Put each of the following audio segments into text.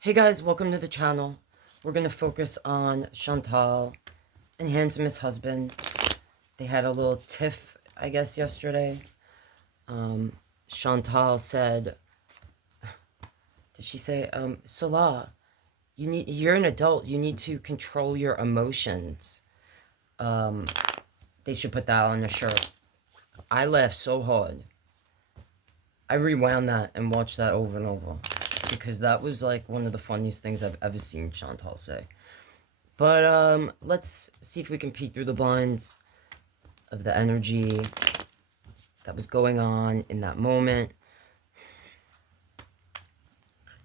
Hey guys, welcome to the channel. We're going to focus on Chantal and Handsome's husband. They had a little tiff, I guess, yesterday. Chantal said, did she say, Salah, you're an adult, you need to control your emotions. They should put that on a shirt. I laughed so hard. I rewound that and watched that over and over because that was like one of the funniest things I've ever seen Chantal say. But let's see if we can peek through the blinds of the energy that was going on in that moment.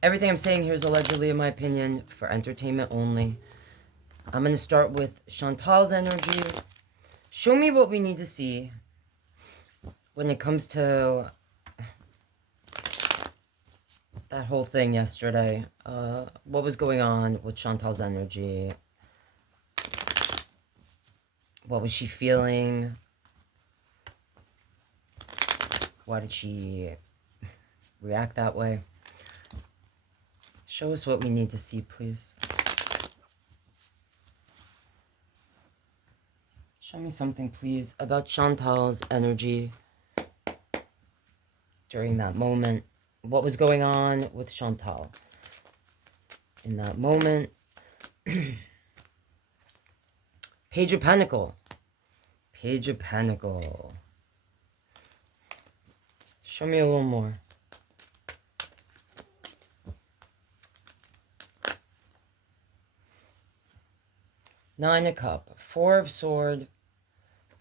Everything I'm saying here is allegedly, in my opinion, for entertainment only. I'm going to start with Chantal's energy. Show me what we need to see when it comes to that whole thing yesterday. What was going on with Chantal's energy? What was she feeling? Why did she react that way? Show us what we need to see, please. Show me something, please, about Chantal's energy during that moment. What was going on with Chantal in that moment? Page of Pentacle. Page of Pentacle. Show me a little more. Nine of Cup. Four of Sword.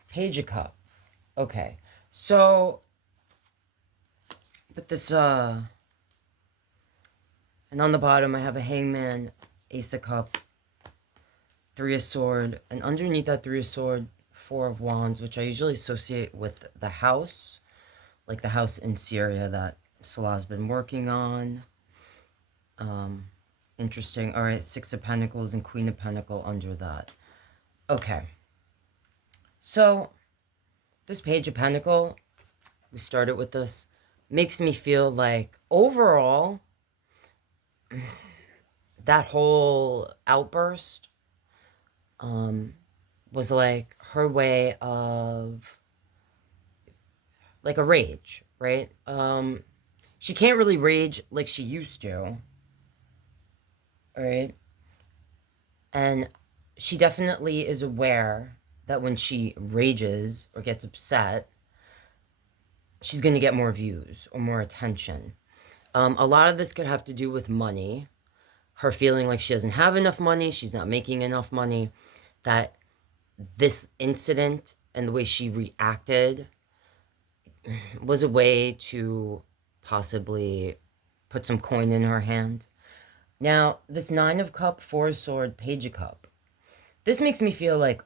Page of Cup. Okay. So, with this, and on the bottom I have a Hangman, Ace of Cup, Three of Sword, and underneath that Three of Sword, Four of Wands, which I usually associate with the house, like the house in Syria that Salah's been working on. Interesting. All right, Six of Pentacles and Queen of Pentacles under that. Okay. So, this Page of Pentacles, we started with this, makes me feel like overall, that whole outburst was like her way of like a rage, right? She can't really rage like she used to, right? And she definitely is aware that when she rages or gets upset, she's going to get more views or more attention. A lot of this could have to do with money. Her feeling like she doesn't have enough money, she's not making enough money, that this incident and the way she reacted was a way to possibly put some coin in her hand. Now, this Nine of Cup, Four of Sword, Page of Cup, this makes me feel like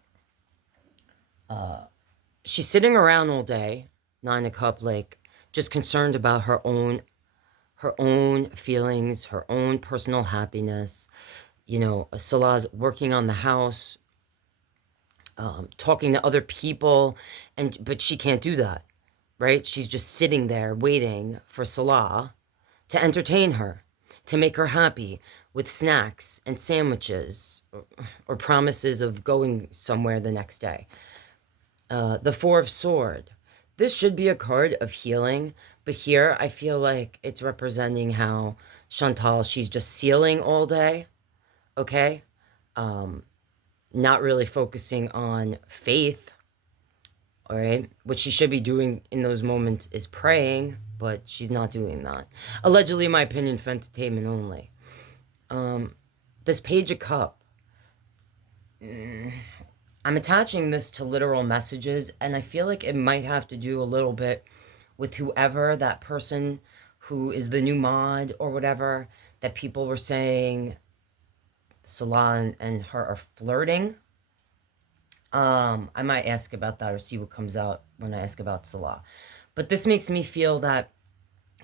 she's sitting around all day, Nine of Cup, like just concerned about her own feelings, her own personal happiness. You know, Salah's working on the house, talking to other people, but she can't do that, right? She's just sitting there waiting for Salah to entertain her, to make her happy with snacks and sandwiches or promises of going somewhere the next day. The Four of Sword. This should be a card of healing, but here I feel like it's representing how Chantal, she's just sealing all day, okay? Not really focusing on faith, all right? What she should be doing in those moments is praying, but she's not doing that. Allegedly, in my opinion, for entertainment only. This Page of Cup. I'm attaching this to literal messages, and I feel like it might have to do a little bit with whoever that person who is the new mod or whatever, that people were saying Salah and her are flirting. I might ask about that or see what comes out when I ask about Salah. But this makes me feel that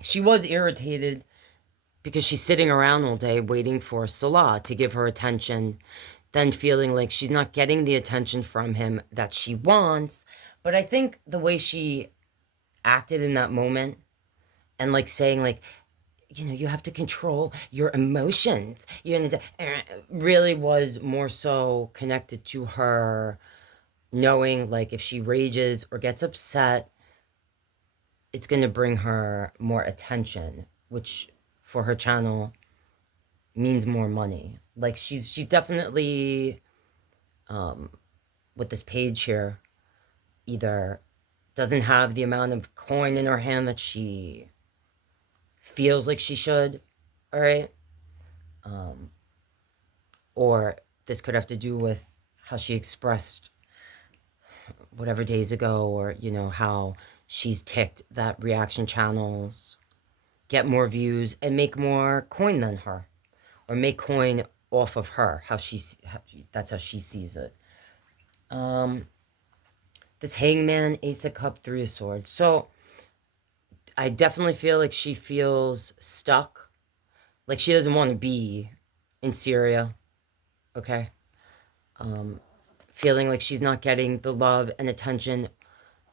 she was irritated because she's sitting around all day waiting for Salah to give her attention, then feeling like she's not getting the attention from him that she wants. But I think the way she acted in that moment and like saying like, you have to control your emotions. Really was more so connected to her knowing, like, if she rages or gets upset, it's going to bring her more attention, which for her channel means more money. Like, she definitely, with this page here, either doesn't have the amount of coin in her hand that she feels like she should, all right? Or this could have to do with how she expressed whatever days ago, or, how she's ticked that reaction channels get more views and make more coin than her, or make coin off of her, that's how she sees it. This Hangman, Ace of Cup, Three of Swords. So I definitely feel like she feels stuck. Like she doesn't want to be in Syria. Okay? Feeling like she's not getting the love and attention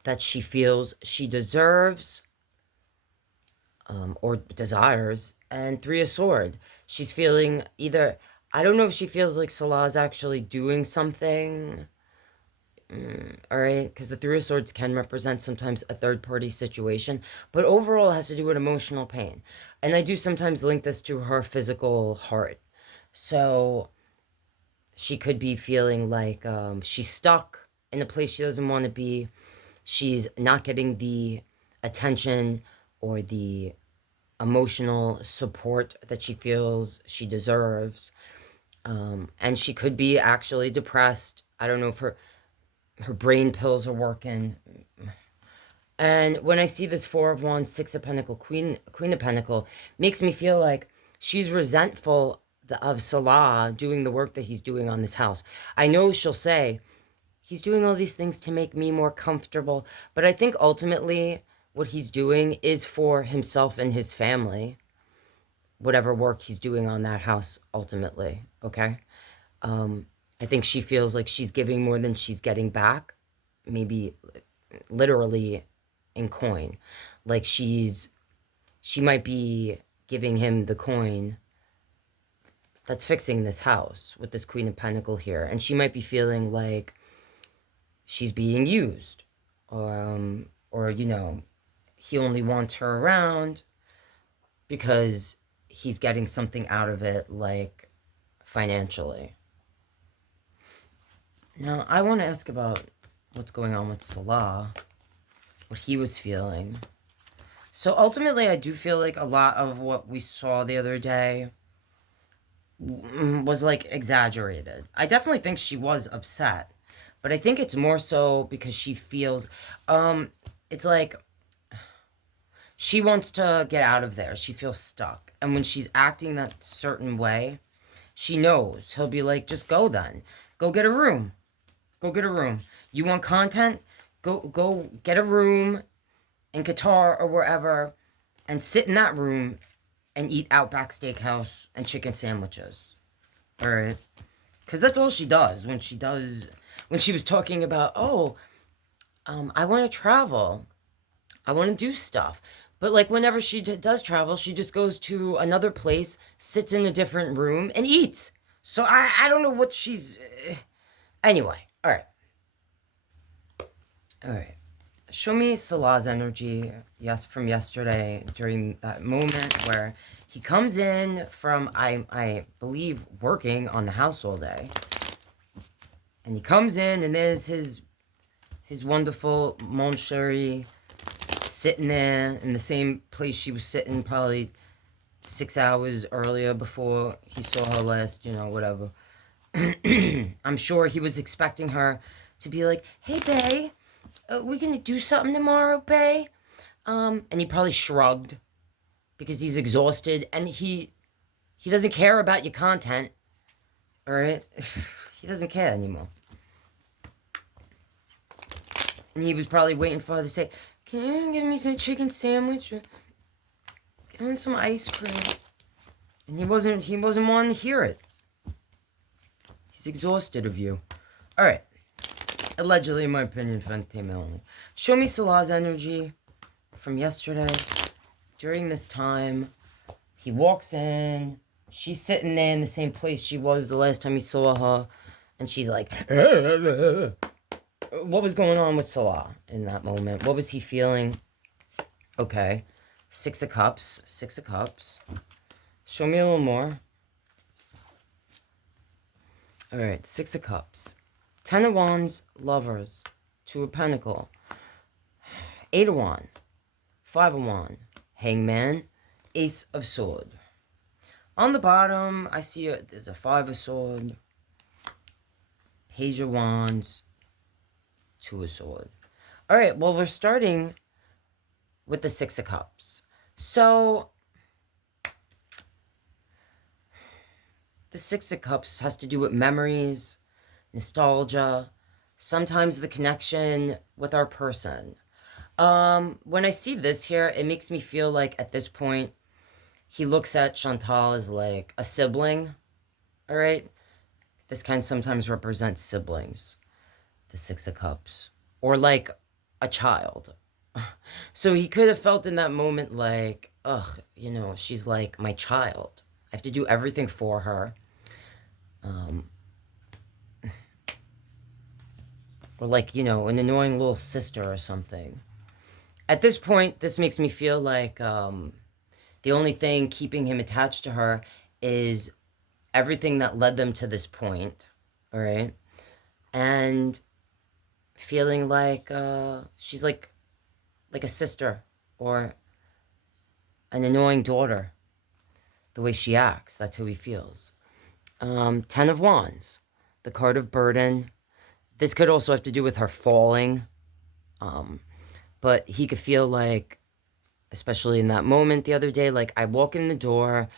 that she feels she deserves, or desires. And Three of Swords. She's feeling either, I don't know if she feels like Salah is actually doing something. All right, because the Three of Swords can represent sometimes a third-party situation, but overall it has to do with emotional pain. And I do sometimes link this to her physical heart. So she could be feeling like she's stuck in a place she doesn't want to be. She's not getting the attention or the emotional support that she feels she deserves. And she could be actually depressed. I don't know if her brain pills are working. And when I see this Four of Wands, Six of Pentacle, Queen of Pentacle, makes me feel like she's resentful of Salah doing the work that he's doing on this house. I know she'll say, he's doing all these things to make me more comfortable. But I think ultimately what he's doing is for himself and his family. Whatever work he's doing on that house ultimately, okay? I think she feels like she's giving more than she's getting back. Maybe literally in coin. Like she might be giving him the coin that's fixing this house with this Queen of Pentacle here. And she might be feeling like she's being used. Or he only wants her around because he's getting something out of it, like financially. Now, I want to ask about what's going on with Salah, what he was feeling. So ultimately, I do feel like a lot of what we saw the other day was like exaggerated. I definitely think she was upset, but I think it's more so because she feels, it's like she wants to get out of there. She feels stuck. And when she's acting that certain way, she knows he'll be like, just go then. Go get a room. Go get a room. You want content? Go get a room in Qatar or wherever and sit in that room and eat Outback Steakhouse and chicken sandwiches. All right? Because that's all she does when she was talking about, I want to travel. I want to do stuff. But like whenever she does travel, she just goes to another place, sits in a different room and eats. So I don't know what she's... Anyway. All right. Show me Salah's energy from yesterday during that moment where he comes in from, I believe, working on the house all day. And he comes in and there's his wonderful mon chéri sitting there in the same place she was sitting probably 6 hours earlier before he saw her last, whatever. I'm sure he was expecting her to be like, hey, bae, we gonna do something tomorrow, bae? And he probably shrugged because he's exhausted and he doesn't care about your content, all right? He doesn't care anymore. And he was probably waiting for her to say, can you give me some chicken sandwich? Give me some ice cream. And he wasn't wanting to hear it. He's exhausted of you. All right. Allegedly, in my opinion, for entertainment only. Show me Salah's energy from yesterday. During this time, He walks in. She's sitting there in the same place she was the last time he saw her. And she's like, what was going on with Salah in that moment? What was he feeling? Okay. Six of Cups. Six of Cups. Show me a little more. All right. Six of Cups. Ten of Wands, Lovers. Two of Pentacle. Eight of Wands. Five of Wands. Hangman. Ace of Sword. On the bottom, I see there's a Five of Sword. Page of Wands. Two of Sword. All right, well, we're starting with the Six of Cups. So, the Six of Cups has to do with memories, nostalgia, sometimes the connection with our person. When I see this here, it makes me feel like at this point, he looks at Chantal as like a sibling, all right? This can sometimes represent siblings, the Six of Cups, or like a child. So he could have felt in that moment like, ugh, you know, she's like my child. I have to do everything for her. Or like, you know, an annoying little sister or something. At this point, this makes me feel like the only thing keeping him attached to her is everything that led them to this point, all right? And feeling like she's like a sister or an annoying daughter. The way she acts, that's how he feels. Ten of Wands, the card of burden. This could also have to do with her falling. But he could feel like, especially in that moment the other day, like I walk in the door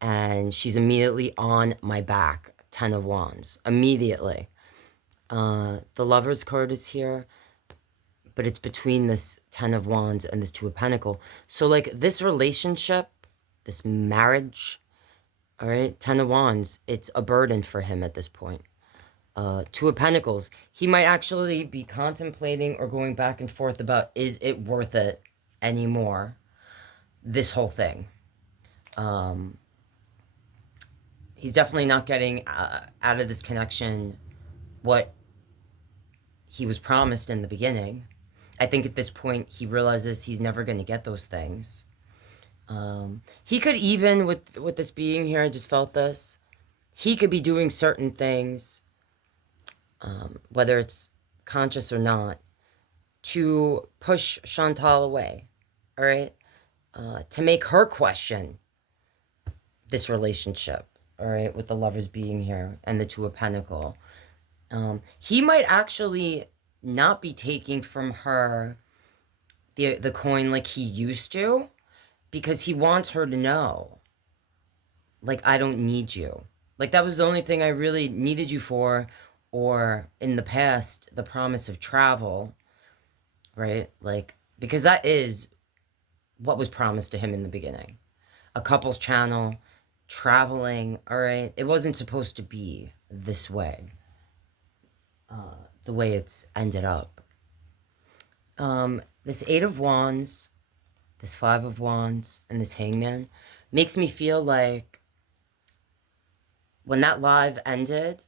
and she's immediately on my back. Ten of Wands, immediately. The Lover's card is here, but it's between this Ten of Wands and this Two of Pentacles. So like this relationship, this marriage, all right, Ten of Wands, it's a burden for him at this point. Two of Pentacles, he might actually be contemplating or going back and forth about, is it worth it anymore, this whole thing. He's definitely not getting out of this connection what he was promised in the beginning. I think at this point he realizes he's never going to get those things. He could even, with this being here, I just felt this, he could be doing certain things, whether it's conscious or not, to push Chantal away, all right? To make her question this relationship, all right, with the Lovers being here and the Two of Pentacles. He might actually not be taking from her the coin like he used to, because he wants her to know, like, I don't need you. Like, that was the only thing I really needed you for, or in the past, the promise of travel, right? Like, because that is what was promised to him in the beginning. A couple's channel, traveling, all right? It wasn't supposed to be this way, the way it's ended up. This Eight of Wands, this Five of Wands, and this Hangman makes me feel like when that live ended,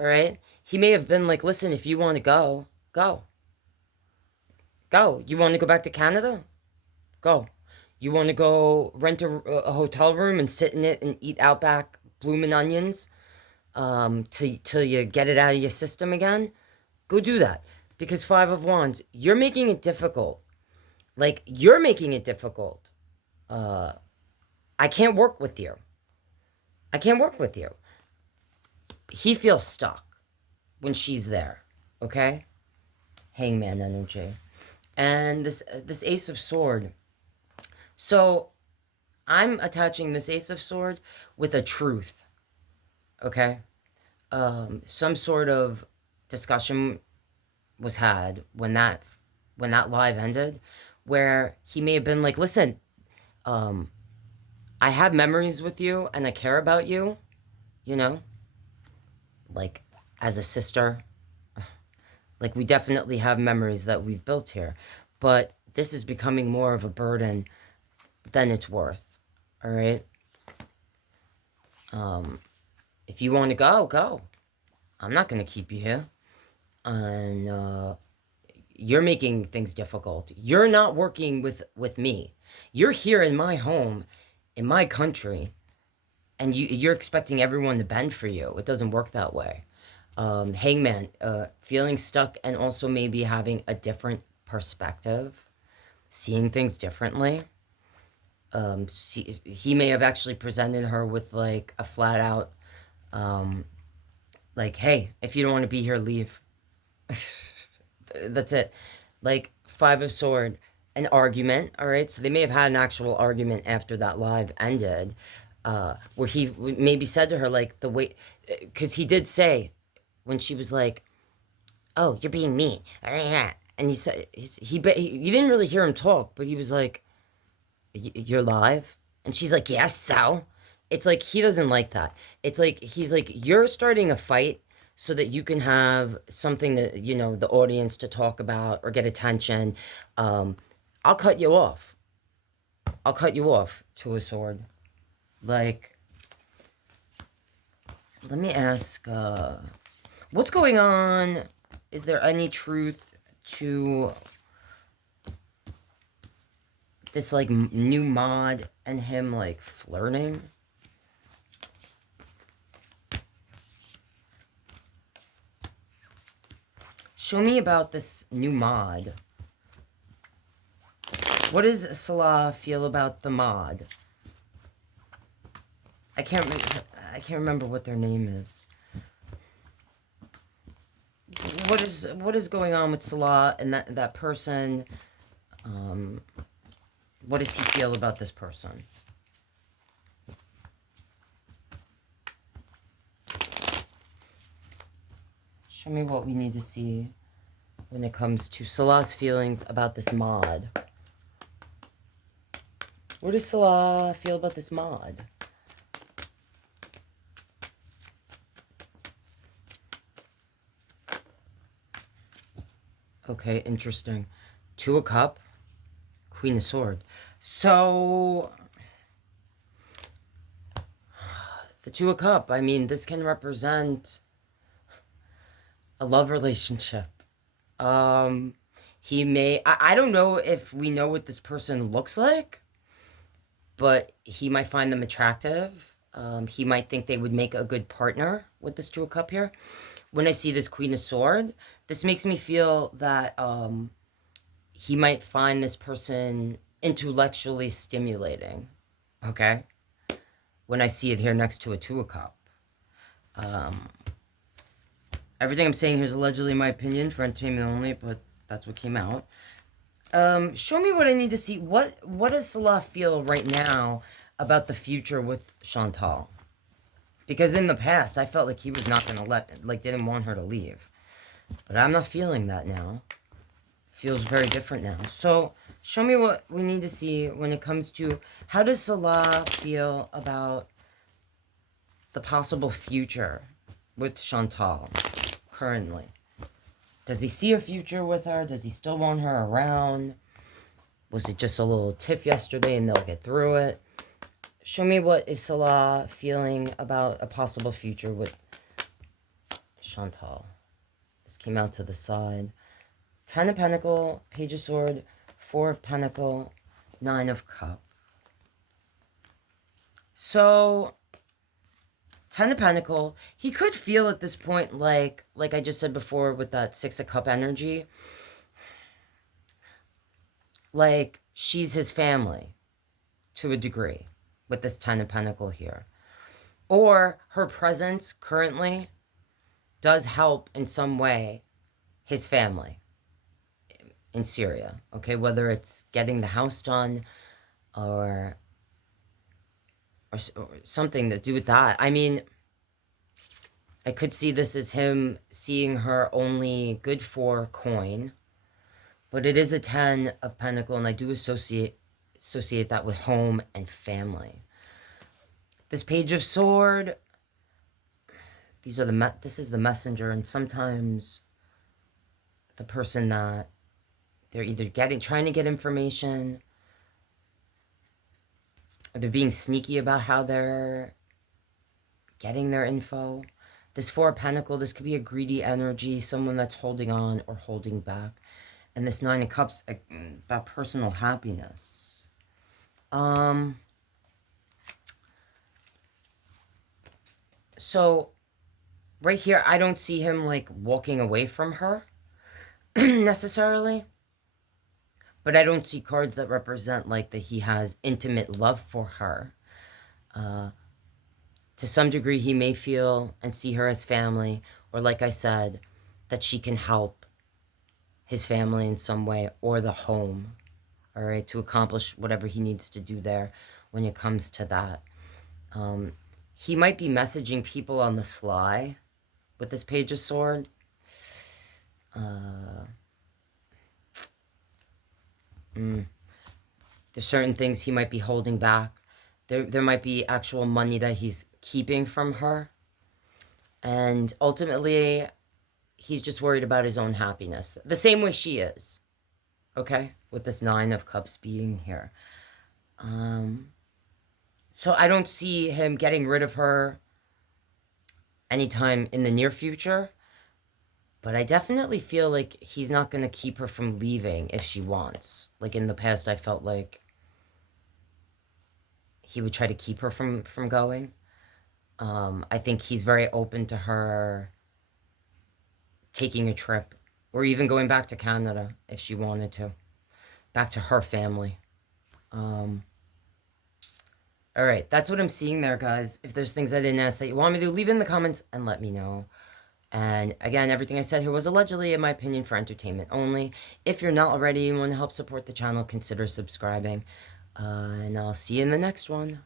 all right, he may have been like, listen, if you want to go, go. Go. You want to go back to Canada? Go. You want to go rent a hotel room and sit in it and eat Outback bloomin' onions till you get it out of your system again? Go do that. Because Five of Wands, you're making it difficult. Like, you're making it difficult. I can't work with you. I can't work with you. He feels stuck when she's there, okay? Hangman energy. And this Ace of Sword. So, I'm attaching this Ace of Sword with a truth, okay? Some sort of discussion was had when that live ended, where he may have been like, listen, I have memories with you and I care about you, you know, like as a sister. Like, we definitely have memories that we've built here, but this is becoming more of a burden than it's worth, all right? If you want to go, go. I'm not going to keep you here. And you're making things difficult. You're not working with me. You're here in my home, in my country, and you're expecting everyone to bend for you. It doesn't work that way. Hangman, feeling stuck and also maybe having a different perspective, seeing things differently. He may have actually presented her with like a flat out, like, hey, if you don't want to be here, leave. That's it. Like, Five of Sword, an argument, all right? So they may have had an actual argument after that live ended, where he maybe said to her, like, the way, because he did say, when she was like, oh, you're being mean. And he said, you didn't really hear him talk, but he was like, you're live? And she's like, yes, so? It's like, he doesn't like that. It's like, he's like, you're starting a fight so that you can have something that, you know, the audience to talk about or get attention. I'll cut you off. I'll cut you off, Two of Sword. Like, let me ask, what's going on? Is there any truth to this, like, new mod and him, like, flirting? Show me about this new mod. What does Salah feel about the mod? I can't remember what their name is. What is going on with Salah and that person? What does he feel about this person? Show me what we need to see when it comes to Salah's feelings about this mod. What does Salah feel about this mod? Okay, interesting. Two of Cup, Queen of Sword. So, the Two of Cup, I mean, this can represent a love relationship. He may, I don't know if we know what this person looks like, but he might find them attractive. He might think they would make a good partner with this Two of Cup here. When I see this Queen of Sword, this makes me feel that he might find this person intellectually stimulating, okay? When I see it here next to a Two of Cup. Everything I'm saying here is allegedly my opinion for entertainment only, but that's what came out. Show me what I need to see. What does Salah feel right now about the future with Chantal? Because in the past, I felt like he was not going to didn't want her to leave. But I'm not feeling that now. It feels very different now. So, show me what we need to see when it comes to how does Salah feel about the possible future with Chantal currently. Does he see a future with her? Does he still want her around? Was it just a little tiff yesterday and they'll get through it? Show me what is Salah feeling about a possible future with Chantal. This came out to the side. 10 of Pentacle, Page of Sword, 4 of Pentacle, 9 of Cup. So, 10 of Pentacle, he could feel at this point like I just said before with that 6 of Cup energy, like she's his family to a degree with this 10 of Pentacle here. Or her presence currently does help in some way his family in Syria, okay? Whether it's getting the house done or something to do with that. I mean, I could see this as him seeing her only good for coin, but it is a 10 of Pentacle, and I do associate that with home and family. This Page of Sword, this is the messenger, and sometimes the person that they're either trying to get information, or they're being sneaky about how they're getting their info. This Four of Pentacles, this could be a greedy energy, someone that's holding on or holding back. And this Nine of Cups, about personal happiness. So, right here, I don't see him, like, walking away from her, necessarily. But I don't see cards that represent, like, that he has intimate love for her. To some degree, he may feel and see her as family, or like I said, that she can help his family in some way, or the home, all right, to accomplish whatever he needs to do there when it comes to that. He might be messaging people on the sly with this Page of Swords. There's certain things he might be holding back. There might be actual money that he's keeping from her. And ultimately, he's just worried about his own happiness. The same way she is. Okay? With this Nine of Cups being here. So I don't see him getting rid of her anytime in the near future. But I definitely feel like he's not going to keep her from leaving if she wants. Like in the past, I felt like he would try to keep her from going. I think he's very open to her taking a trip, or even going back to Canada if she wanted to. Back to her family. All right, that's what I'm seeing there, guys. If there's things I didn't ask that you want me to, leave it in the comments and let me know. And again, everything I said here was allegedly, in my opinion, for entertainment only. If you're not already and want to help support the channel, consider subscribing. And I'll see you in the next one.